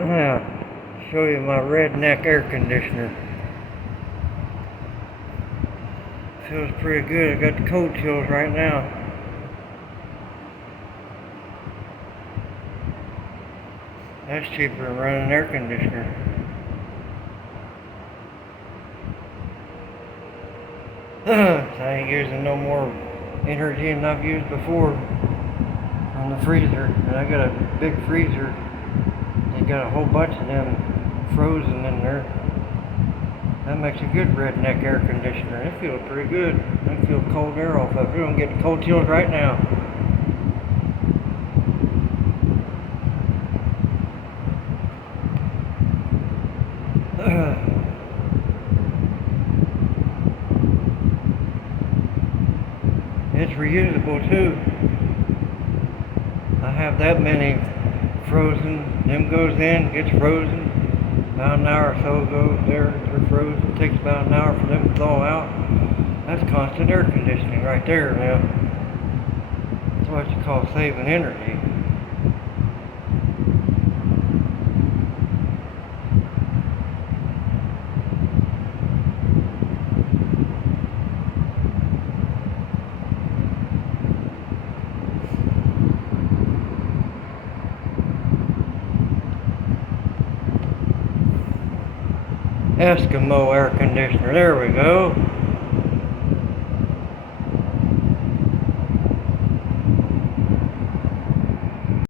Yeah, show you my redneck air conditioner. Feels pretty good. I got the cold chills right now. That's cheaper than running an air conditioner. I ain't using no more energy than I've used before on the freezer. And I got a big freezer. They got a whole bunch of them frozen in there. That makes a good redneck air conditioner. It feels pretty good. I can feel cold air off of it. I'm getting cold chills right now. It's reusable too. I have that many frozen. Them goes in, gets frozen. About an hour or so goes there, they're frozen. It takes about an hour for them to thaw out. That's constant air conditioning right there now. That's what you call saving energy. Eskimo air conditioner. There we go.